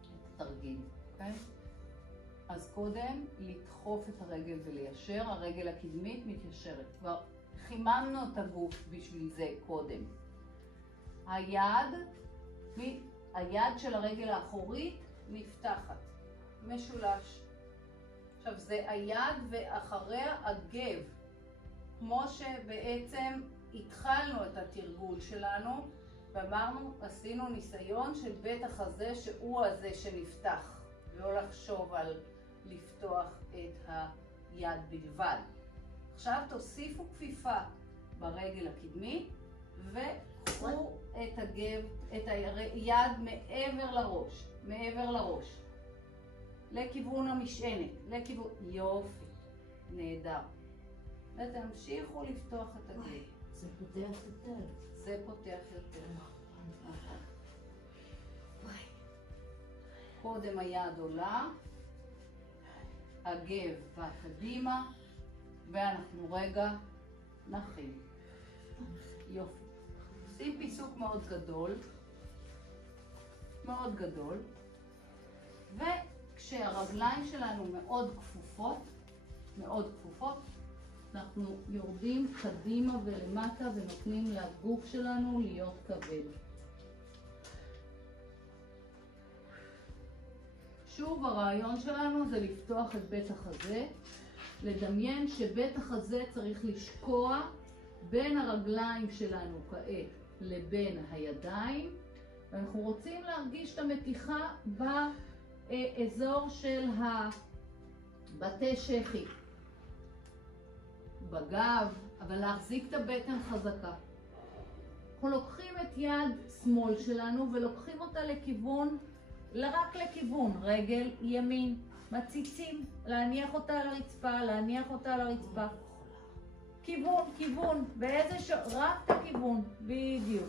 את התרגיל, אוקיי? אז קודם לדחוף את הרגל וליישר, הרגל הקדמית מתיישרת. כבר חיממנו את הגוף בשביל זה קודם. היד של הרגל האחורית נפתחת, משולש. עכשיו זה היד ואחריה הגב, כמו שבעצם התחלנו את התרגול שלנו, ואמרנו, עשינו ניסיון של בית החזה שהוא הזה שנפתח, לא לחשוב על לפתוח את היד בלבד. עכשיו תוסיפו כפיפה ברגל הקדמית, וקחו את הגב, את היד מעבר לראש, לכיוון המשענת, לכיוון, יופי, נהדר. ותמשיכו לפתוח את הגב. זה פותח יותר. זה פותח יותר. קודם היד עולה, הגב בא קדימה, ואנחנו רגע נחים. יופי. עושים פיסוק מאוד גדול, מאוד גדול, וכשהרגליים שלנו מאוד כפופות, אנחנו יורדים קדימה ולמטה ונותנים לגוף שלנו להיות כבד. שוב, הרעיון שלנו זה לפתוח את בית החזה, לדמיין שבית החזה צריך לשקוע בין הרגליים שלנו כעת לבין הידיים, ואנחנו רוצים להרגיש את המתיחה באזור של הבתי שכי, בגב, אבל להחזיק את הבטן חזקה. אנחנו לוקחים את יד שמאל שלנו ולוקחים אותה רק לכיוון רגל ימין, מציצים, להניח אותה על הרצפה, כיוון, רק את הכיוון, בדיוק.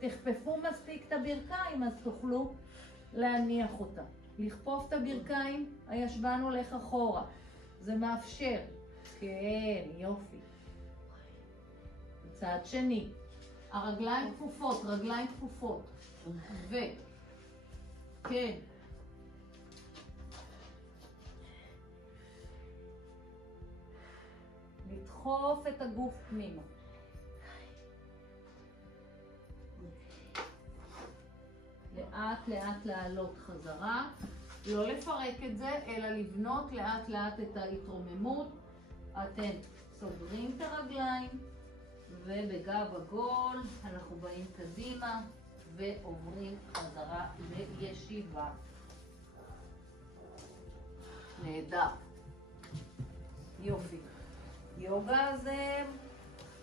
תכפפו מספיק את הברכיים, אז תוכלו להניח אותה. לכפוף את הברכיים, הישבן הולך אחורה, זה מאפשר. כן, יופי. צד שני, הרגליים כפופות, כן. לדחוף את הגוף פנימה. לאט לעלות חזרה, לא לפרק את זה, אלא לבנות לאט את ההתרוממות. אתם סוגרים את הרגליים, ובגב עגול אנחנו באים קדימה ועוברים חזרה לישיבה. נהדר. יופי. יוגה זה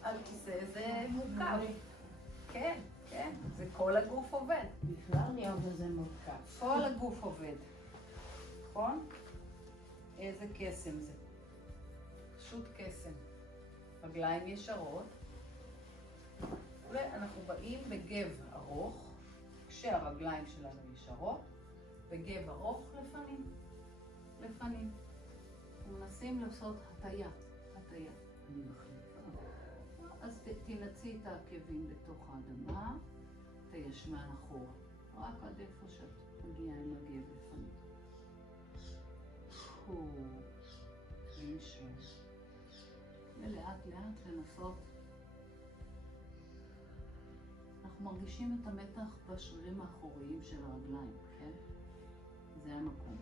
על כיסא, זה מורכב. כן, זה כל הגוף עובד. בכלל יוגה זה מורכב. כל הגוף עובד. נכון? איזה קסם זה. פשוט קסם. רגליים ישרות, ואנחנו באים בגב ארוך, כשהרגליים שלנו ישרות, בגב ארוך לפנים. מנסים לעשות הטיה. אני מחליפה. אז תנצי את העקבים בתוך האדמה, את הישמן אחורה, רק עד איפה שאת מגיעה עם הגב לפנים. לנשום. ולאט לנסות. אנחנו מרגישים את המתח בשרירים האחוריים של הרגליים, כן? זה המקום.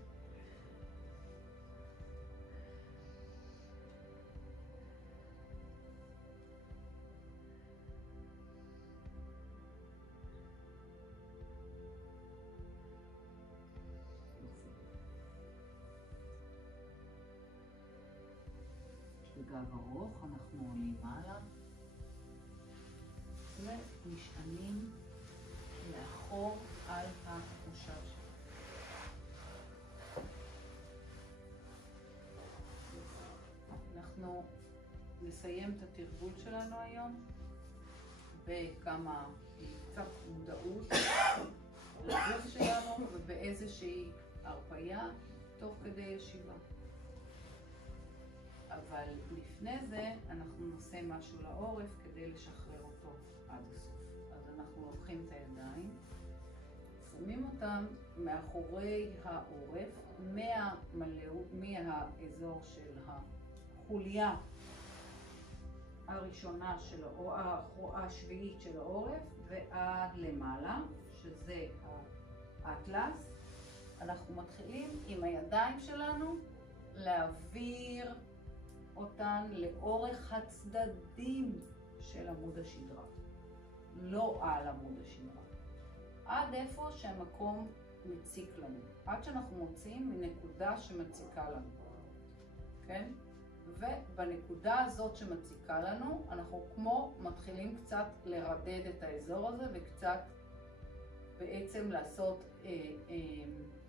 גב ארוך, אנחנו עולים מעלה ונשענים לאחור על המושב שלנו. אנחנו נסיים את התרגול שלנו היום בכמה, קצת מודעות לגוף שלנו ובאיזושהי הרפאיה תוך כדי ישיבה. אבל לפני זה אנחנו נעשה משהו לעורף כדי לשחרר אותו עד הסוף. אז אנחנו לוקחים את הידיים, שמים אותם מאחורי העורף, מהאזור של החוליה הראשונה של השביעית של העורף ועד למעלה, שזה האטלס. אנחנו מתחילים עם הידיים שלנו להעביר אותן לאורך הצדדים של עמוד השדרה, לא על עמוד השדרה, עד איפה שהמקום מציק לנו, עד שאנחנו מוצאים מנקודה שמציקה לנו, כן? ובנקודה הזאת שמציקה לנו, אנחנו כמו מתחילים קצת לרדד את האזור הזה וקצת בעצם לעשות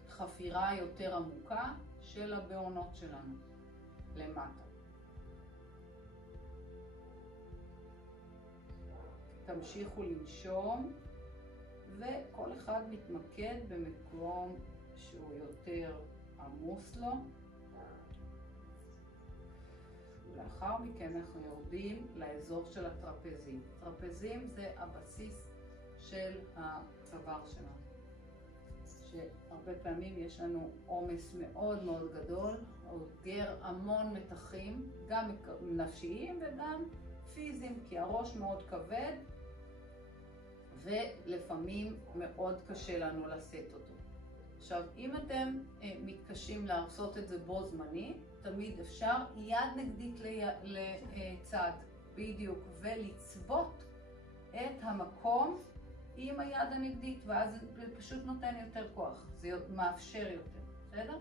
חפירה יותר עמוקה של הבעונות שלנו למטה. תמשיכו לנשום, וכל אחד מתמקד במקום שהוא יותר עמוס לו. ולאחר מכן אנחנו יורדים לאזור של הטרפזים. טרפזים זה הבסיס של הצוואר שלנו. שהרבה פעמים יש לנו עומס מאוד מאוד גדול, אוגר המון מתחים, גם נפשיים וגם פיזיים, כי הראש מאוד כבד ולפעמים מאוד קשה לנו לשאת אותו. עכשיו, אם אתם מתקשים לעשות את זה בו זמני, תמיד אפשר יד נגדית לצד, בדיוק, ולצבות את המקום עם היד הנגדית, ואז זה פשוט נותן יותר כוח, זה מאפשר יותר, בסדר?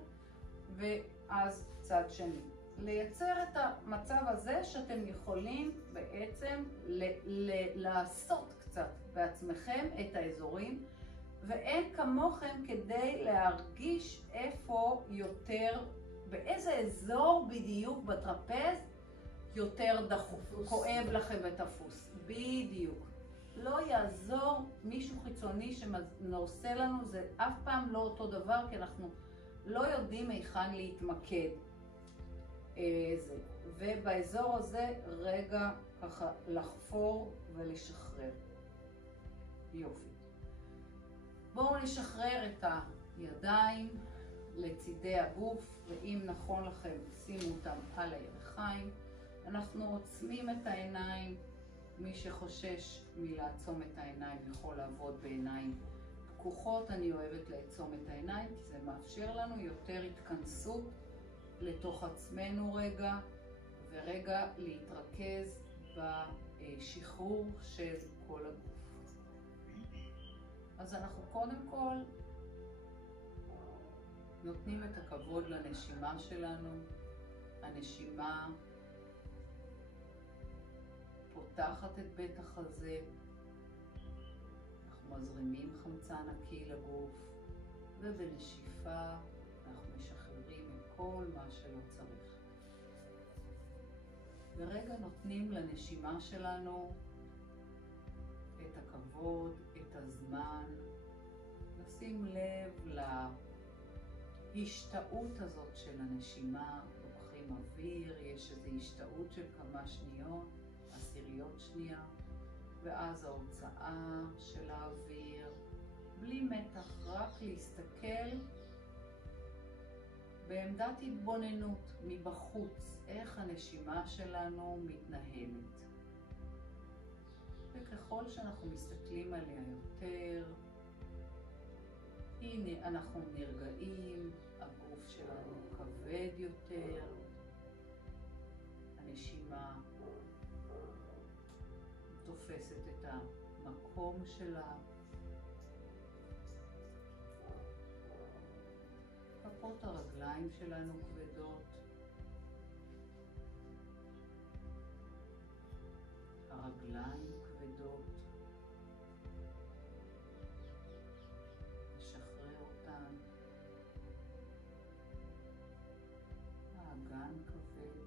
ואז צד שני. לייצר את המצב הזה שאתם יכולים בעצם לעשות קצת בעצמכם את האזורים, ואין כמוכם כדי להרגיש איפה יותר, באיזה אזור בדיוק בטרפז יותר דחוף, כואב לכם ותפוס, בדיוק. לא יעזור מישהו חיצוני שעושה לנו, זה אף פעם לא אותו דבר, כי אנחנו לא יודעים היכן להתמקד. ובאזור הזה רגע ככה לחפור ולשחרר. יופי. בואו נשחרר את הידיים לצידי הגוף, ואם נכון לכם שימו אותם על הירכיים. אנחנו עוצמים את העיניים. מי שחושש מלעצום את העיניים יכול לעבוד בעיניים פקוחות. אני אוהבת לעצום את העיניים כי זה מאפשר לנו יותר התכנסות לתוך עצמנו רגע, ורגע להתרכז בשחרור של כל הגוף. אז אנחנו קודם כל נותנים את הכבוד לנשימה שלנו. הנשימה פותחת את בית החזה, אנחנו מזרימים חמצן נקי לגוף, ובנשיפה אנחנו משחררים את כל מה שלא צריך. ורגע נותנים לנשימה שלנו את הכבוד, את הזמן, לשים לב להשתאות הזאת של הנשימה. לוקחים אוויר, יש איזו השתאות של כמה שניות, עשיריות שנייה, ואז ההוצאה של האוויר, בלי מתח, רק להסתכל בעמדת התבוננות מבחוץ, איך הנשימה שלנו מתנהלת. וככל שאנחנו מסתכלים עליה יותר, הנה אנחנו נרגעים, הגוף שלנו כבד יותר, הנשימה תופסת את המקום שלה. כפות הרגליים שלנו כבדות. הרגליים כבדות, לשחרר אותן. האגן כבד,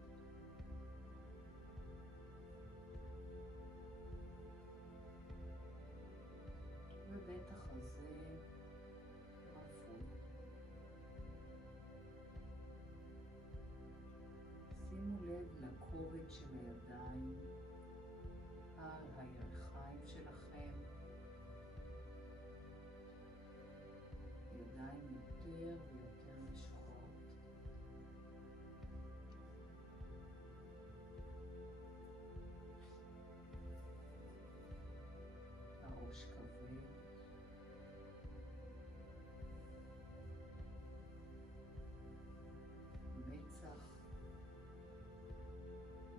ובית החזה רפוי. שימו לב לכובד של הידיים על הירכיים שלכם. ידיים יותר ויותר משוחררות. הראש כבד. מצח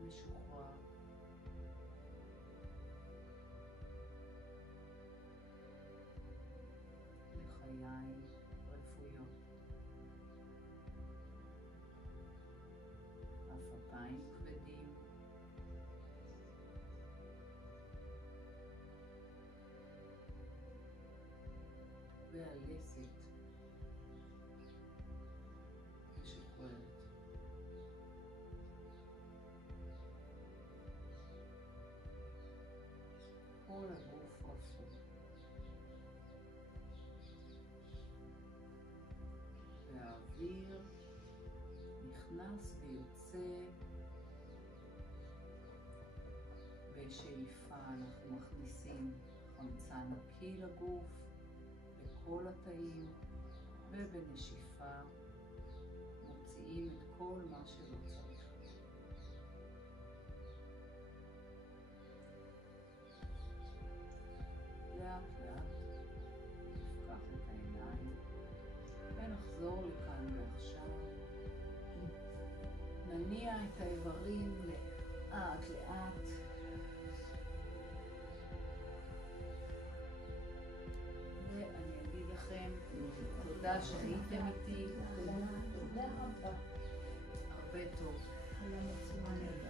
משוחרר. לחיים רפויות. אפיים כבדים. והלסת משוחררת. כל הגוף רפוי. והאוויר נכנס ויוצא. בשאיפה אנחנו מכניסים חמצן נקי לגוף, לכל התאים, ובנשיפה מוציאים את כל מה שלא צריך. לאט לאט נפקח את העיניים ונחזור לכאן ועכשיו. נניע את האיברים לאט לאט. ואני אגיד לכם תודה שהייתם איתי. תודה רבה. הרבה טוב. היה מצוין.